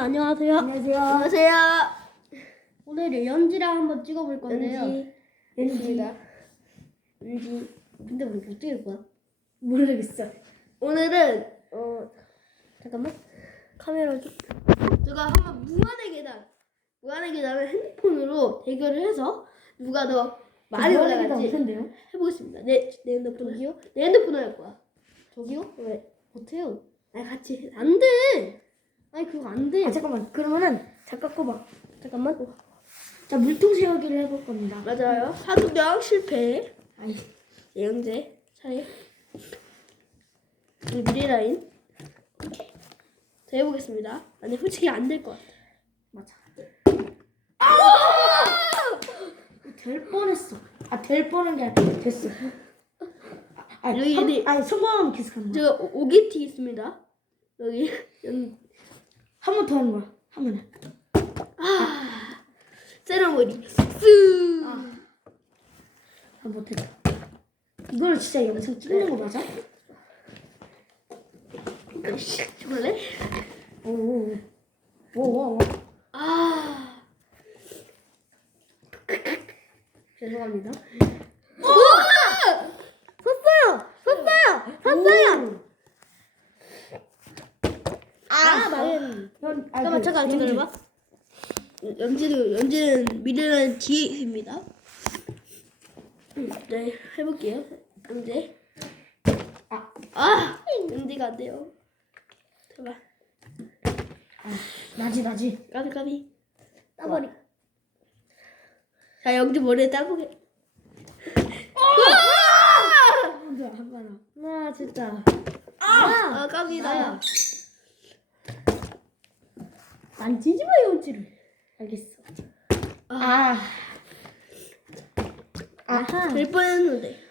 안녕하세요. 안녕하세요. 안녕하세요. 오늘 연지랑 한번 찍어볼 건데요. 연지. 연지입니다. 연지. 근데 우리 못 찍을 거야? 모르겠어. 오늘은 어 잠깐만 카메라 좀. 제가 한번 무한의 계단. 무한의 계단을 핸드폰으로 대결을 해서 누가 더 많이 올라갈지? 해보겠습니다. 내, 내 핸드폰이요? 내 핸드폰으로 할 거야. 저기요? 왜? 못해요. 아니 같이 해. 안 돼. 아니 그거 안 돼. 아 잠깐만. 그러면은 잠깐 꼽아. 잠깐만. 자 물통 세우기를 해볼 겁니다. 맞아요. 하두경 실패. 아니 예영재 차례. 이 미래라인. 자 해보겠습니다. 아니 솔직히 안 될 것 같아. 맞아. 될 뻔했어. 아 될 뻔한 게 아니라 됐어. 아, 아니, 여기 한- 네. 아니 성공하면 계속 하는 거야. 제가 오- 오게티 있습니다. 여기 연, 한 번 더 하는 거야. 하면은. 아 세레머니 스. 아. 아 못했다. 이걸 진짜 영상 찍는 거 맞아? 줄래? 오오오. 오 오 오. 아 죄송합니다. 섰어요. 섰어요. 섰어요. 아, 망했. 연, 아, 잠깐만 그, 잠깐 연주. 기다려봐. 연지는 연지는 미래는 뒤에 있습니다. 음, 네 해볼게요. 연지. 아. 아 연지가 안 돼요. 제발 아, 나지 나지. 까비 까비 따버리. 자 연지 머리에 따보게. 한번 더. 아 진짜. 아, 아 까비다. 나야. 만지지 마 연지를. 알겠어. 아, 아. 아하. 될 뻔했는데.